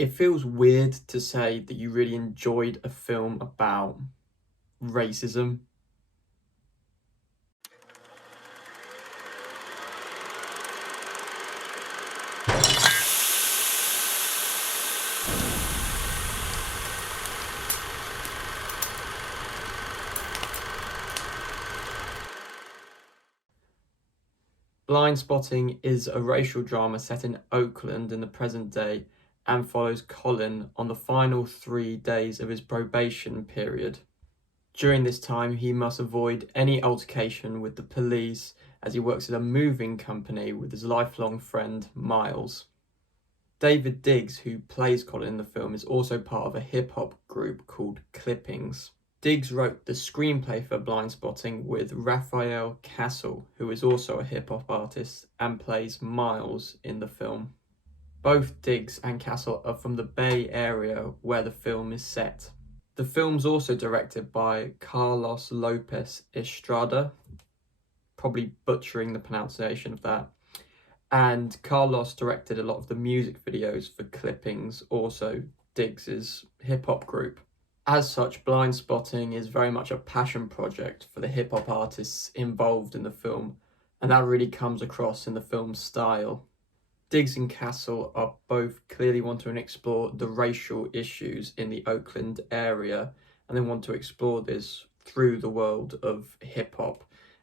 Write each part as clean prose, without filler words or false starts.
It feels weird to say that you really enjoyed a film about racism. Blindspotting is a racial drama set in Oakland in the present day and follows Collin on the final 3 days of his probation period. During this time, he must avoid any altercation with the police as he works at a moving company with his lifelong friend Miles. David Diggs, who plays Collin in the film, is also part of a hip-hop group called Clippings. Diggs wrote the screenplay for Blindspotting with Raphael Castle, who is also a hip-hop artist and plays Miles in the film. Both Diggs and Castle are from the Bay Area where the film is set. The film's also directed by Carlos Lopez Estrada, probably butchering the pronunciation of that. And Carlos directed a lot of the music videos for Clippings, also Diggs's hip-hop group. As such, Blindspotting is very much a passion project for the hip-hop artists involved in the film, and that really comes across in the film's style. Diggs and Castle are both clearly wanting to explore the racial issues in the Oakland area, and they want to explore this through the world of hip-hop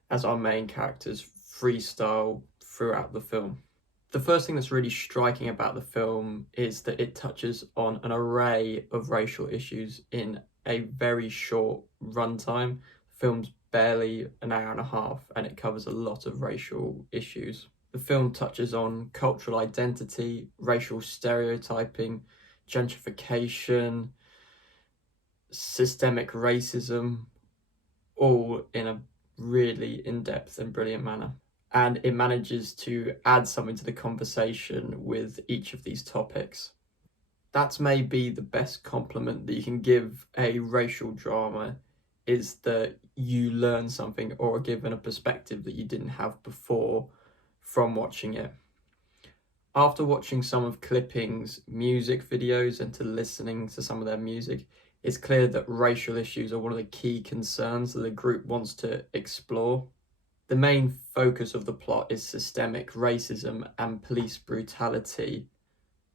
as our main characters freestyle throughout the film. The first thing that's really striking about the film is that it touches on an array of racial issues in a very short runtime. The film's barely an hour and a half and it covers a lot of racial issues. The film touches on cultural identity, racial stereotyping, gentrification, systemic racism, all in a really in-depth and brilliant manner. And it manages to add something to the conversation with each of these topics. That's maybe the best compliment that you can give a racial drama, is that you learn something or are given a perspective that you didn't have before from watching it. After watching some of Clipping's music videos and to listening to some of their music, it's clear that racial issues are one of the key concerns that the group wants to explore. The main focus of the plot is systemic racism and police brutality.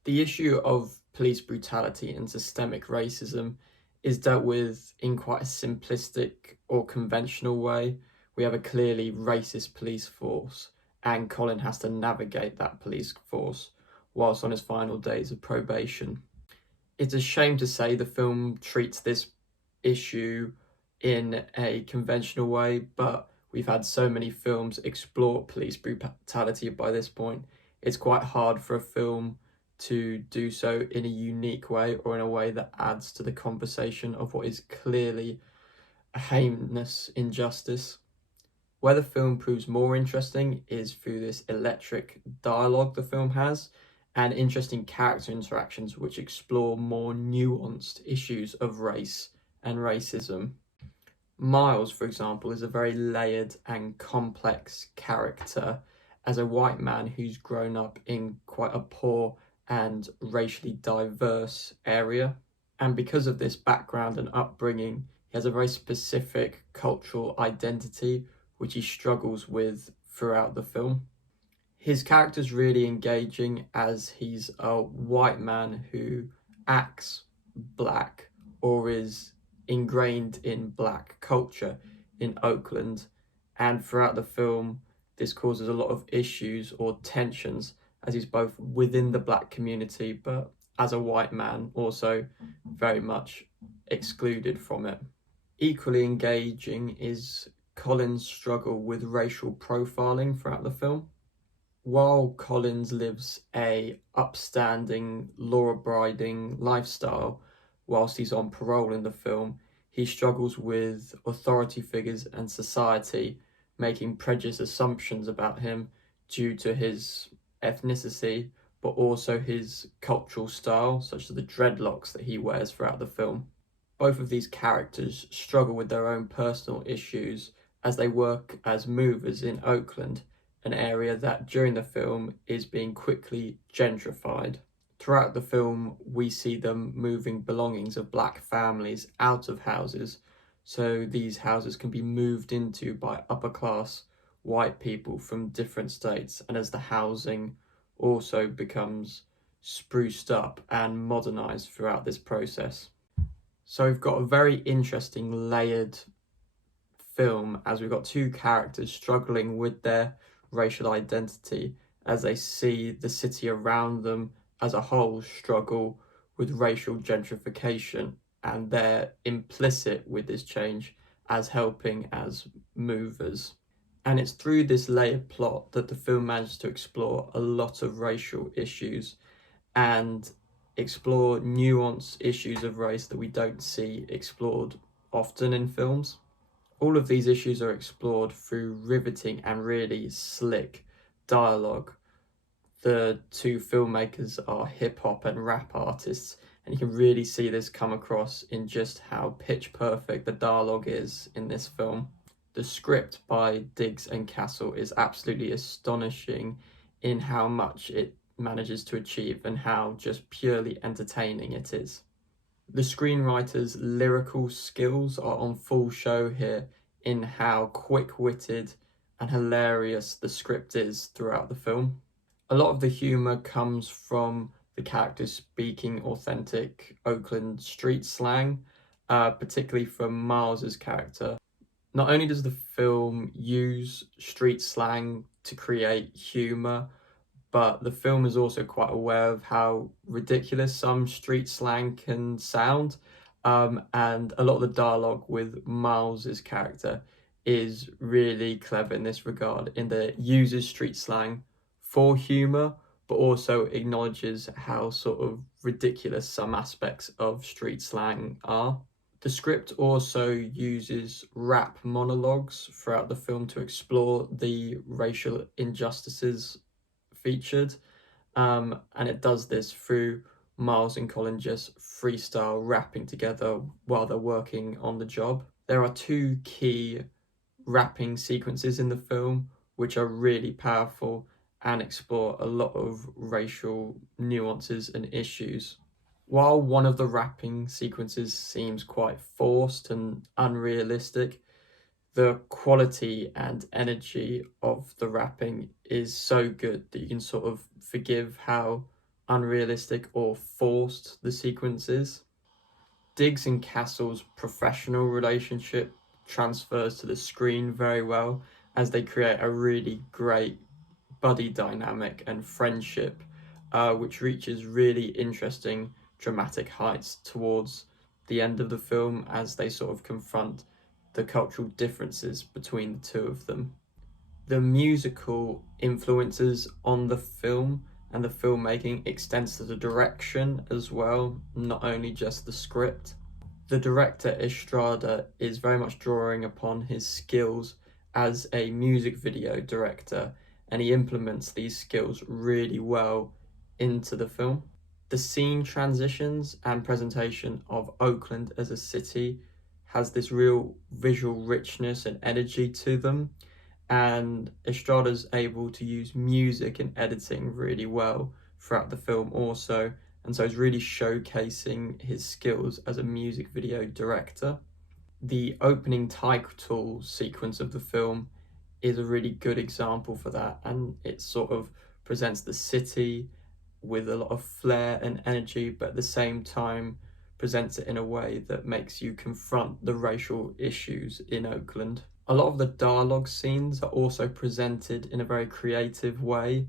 The issue of police brutality and systemic racism is dealt with in quite a simplistic or conventional way. We have a clearly racist police force, and Collin has to navigate that police force whilst on his final days of probation. It's a shame to say the film treats this issue in a conventional way, but we've had so many films explore police brutality by this point. It's quite hard for a film to do so in a unique way or in a way that adds to the conversation of what is clearly a heinous injustice. Where the film proves more interesting is through this electric dialogue the film has and interesting character interactions which explore more nuanced issues of race and racism. Miles, for example, is a very layered and complex character as a white man who's grown up in quite a poor and racially diverse area. And because of this background and upbringing, he has a very specific cultural identity which he struggles with throughout the film. His character's really engaging as he's a white man who acts black or is ingrained in black culture in Oakland, and throughout the film this causes a lot of issues or tensions as he's both within the black community but as a white man also very much excluded from it. Equally engaging is Collin's struggle with racial profiling throughout the film. While Collins lives a upstanding, law-abiding lifestyle whilst he's on parole in the film, he struggles with authority figures and society making prejudiced assumptions about him due to his ethnicity, but also his cultural style, such as the dreadlocks that he wears throughout the film. Both of these characters struggle with their own personal issues as they work as movers in Oakland, an area that during the film is being quickly gentrified Throughout the film, we see them moving belongings of black families out of houses, so these houses can be moved into by upper class white people from different states, and as the housing also becomes spruced up and modernized throughout this process. So we've got a very interesting layered film as we've got two characters struggling with their racial identity as they see the city around them as a whole struggle with racial gentrification, and they're implicit with this change as helping as movers. And it's through this layered plot that the film manages to explore a lot of racial issues and explore nuanced issues of race that we don't see explored often in films. All of these issues are explored through riveting and really slick dialogue. The two filmmakers are hip hop and rap artists, and you can really see this come across in just how pitch perfect the dialogue is in this film. The script by Diggs and Castle is absolutely astonishing in how much it manages to achieve and how just purely entertaining it is. The screenwriter's lyrical skills are on full show here in how quick-witted and hilarious the script is throughout the film. A lot of the humour comes from the characters speaking authentic Oakland street slang, particularly from Miles's character. Not only does the film use street slang to create humour, but the film is also quite aware of how ridiculous some street slang can sound. And a lot of the dialogue with Miles's character is really clever in this regard, in that it uses street slang for humour, but also acknowledges how sort of ridiculous some aspects of street slang are. The script also uses rap monologues throughout the film to explore the racial injustices featured, and it does this through Miles and Collin just freestyle rapping together while they're working on the job. There are two key rapping sequences in the film which are really powerful and explore a lot of racial nuances and issues. While one of the rapping sequences seems quite forced and unrealistic, the quality and energy of the rapping is so good that you can sort of forgive how unrealistic or forced the sequence is. Diggs and Castle's professional relationship transfers to the screen very well as they create a really great buddy dynamic and friendship, which reaches really interesting dramatic heights towards the end of the film as they sort of confront the cultural differences between the two of them. The musical influences on the film and the filmmaking extends to the direction as well, not only just the script. The director Estrada is very much drawing upon his skills as a music video director, and he implements these skills really well into the film. The scene transitions and presentation of Oakland as a city has this real visual richness and energy to them, and Estrada's able to use music and editing really well throughout the film also, and so he's really showcasing his skills as a music video director. The opening title sequence of the film is a really good example for that, and it sort of presents the city with a lot of flair and energy, but at the same time presents it in a way that makes you confront the racial issues in Oakland. A lot of the dialogue scenes are also presented in a very creative way,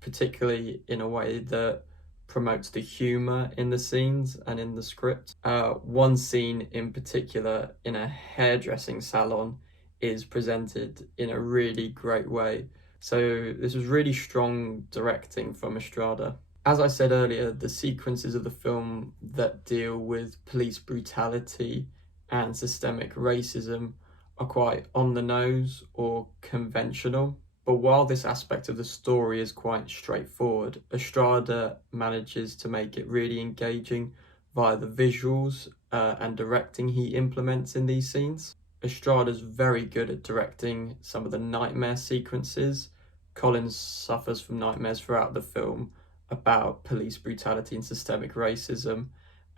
particularly in a way that promotes the humor in the scenes and in the script. One scene in particular in a hairdressing salon is presented in a really great way. So this was really strong directing from Estrada. As I said earlier, the sequences of the film that deal with police brutality and systemic racism are quite on the nose or conventional. But while this aspect of the story is quite straightforward, Estrada manages to make it really engaging via the visuals and directing he implements in these scenes. Estrada's very good at directing some of the nightmare sequences. Collins suffers from nightmares throughout the film, about police brutality and systemic racism,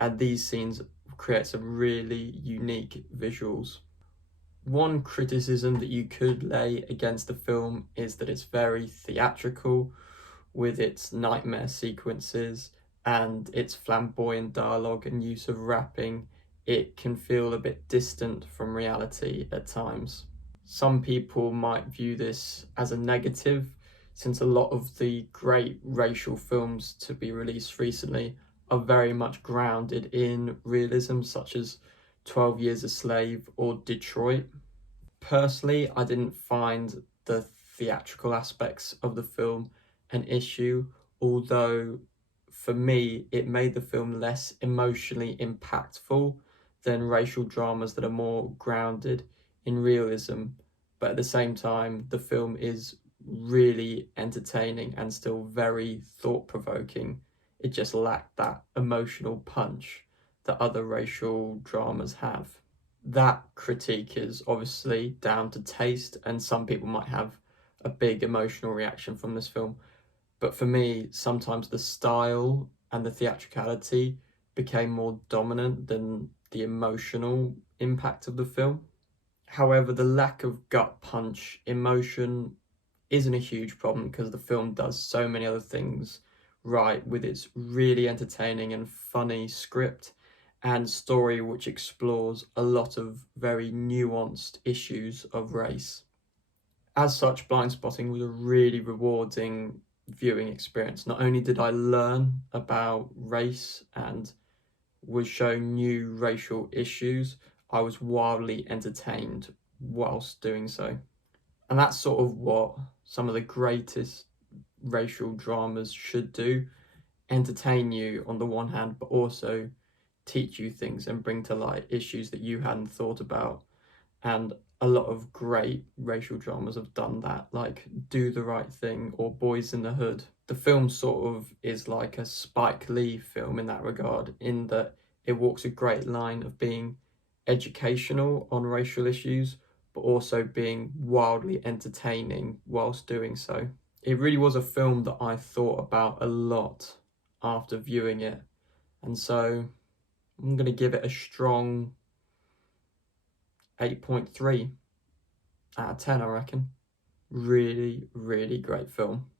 and these scenes create some really unique visuals. One criticism that you could lay against the film is that it's very theatrical with its nightmare sequences and its flamboyant dialogue and use of rapping. It can feel a bit distant from reality at times. Some people might view this as a negative, since a lot of the great racial films to be released recently are very much grounded in realism, such as 12 Years a Slave or Detroit. Personally, I didn't find the theatrical aspects of the film an issue, although for me, it made the film less emotionally impactful than racial dramas that are more grounded in realism. But at the same time, the film is really entertaining and still very thought provoking. It just lacked that emotional punch that other racial dramas have. That critique is obviously down to taste, and some people might have a big emotional reaction from this film. But for me, sometimes the style and the theatricality became more dominant than the emotional impact of the film. However, the lack of gut punch emotion isn't a huge problem because the film does so many other things right with its really entertaining and funny script and story, which explores a lot of very nuanced issues of race. As such, Blindspotting was a really rewarding viewing experience. Not only did I learn about race and was shown new racial issues, I was wildly entertained whilst doing so. And that's sort of what some of the greatest racial dramas should do: entertain you on the one hand, but also teach you things and bring to light issues that you hadn't thought about. And a lot of great racial dramas have done that, like Do the Right Thing or Boys in the Hood. The film sort of is like a Spike Lee film in that regard, in that it walks a great line of being educational on racial issues, but also being wildly entertaining whilst doing so. It really was a film that I thought about a lot after viewing it, and so I'm going to give it a strong 8.3 out of 10, I reckon. Really, really great film.